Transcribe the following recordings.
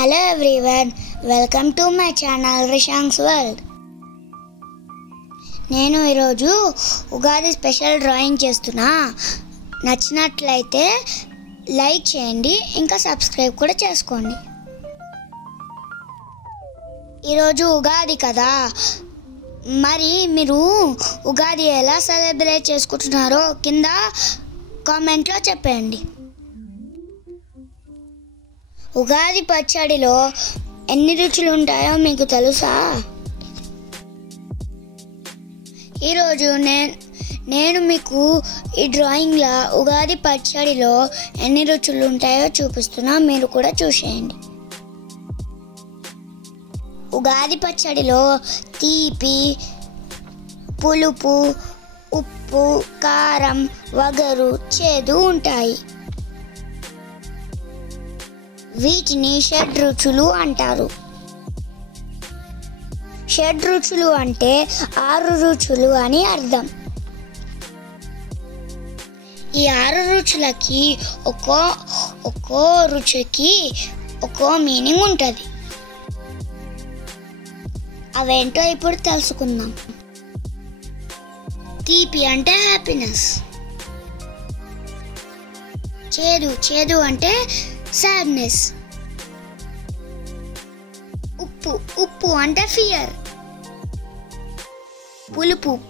Hello everyone, welcome to my channel Rishank's World. నేను ఈరోజు Ugadi special drawing చేస్తున్నా. నచ్చినట్లయితే లైక్ చేయండి, ఇంకా సబ్స్క్రైబ్ కూడా చేసుకోండి. ఈరోజు ఉగాది కదా, మరి మీరు ఉగాది ఎలా సెలబ్రేట్ చేసుకుంటున్నారో కింద కామెంట్లో చెప్పండి. ఉగాది పచ్చడిలో ఎన్ని రుచులు ఉంటాయో మీకు తెలుసా? ఈరోజు నేను మీకు ఈ డ్రాయింగ్లో ఉగాది పచ్చడిలో ఎన్ని రుచులు ఉంటాయో చూపిస్తున్నా, మీరు కూడా చూసేయండి. ఉగాది పచ్చడిలో తీపి, పులుపు, ఉప్పు, కారం, వగరు, చేదు ఉంటాయి. వీటిని షడ్రుచులు అంటారు. షడ్రుచులు అంటే 6 రుచులు అని అర్థం. ఈ 6 రుచులకి ఒక్కో రుచికి ఒక్కో మీనింగ్ ఉంటుంది. అవేంటో ఇప్పుడు తెలుసుకుందాం. తీపి అంటే హ్యాపీనెస్. చేదు అంటే సాడ్నెస్. ఉప్పు అంటే ఫియర్.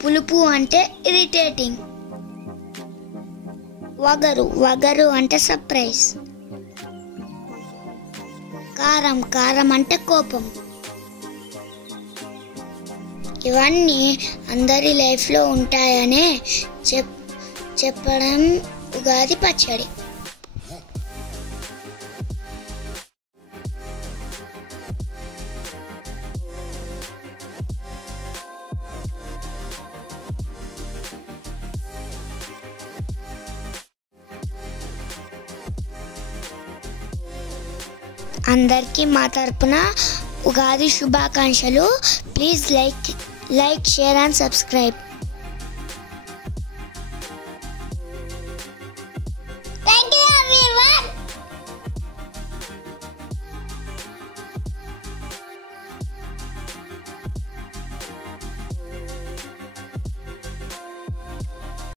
పులుపు అంటే ఇరిటేటింగ్. వగరు అంటే సర్ప్రైజ్. కారం అంటే కోపం. ఇవన్నీ అందరి లైఫ్లో ఉంటాయనే చెప్పడం ఉగాది పచ్చడి. అందరికీ మా తరపున ఉగాది శుభాకాంక్షలు. Please like, share and subscribe.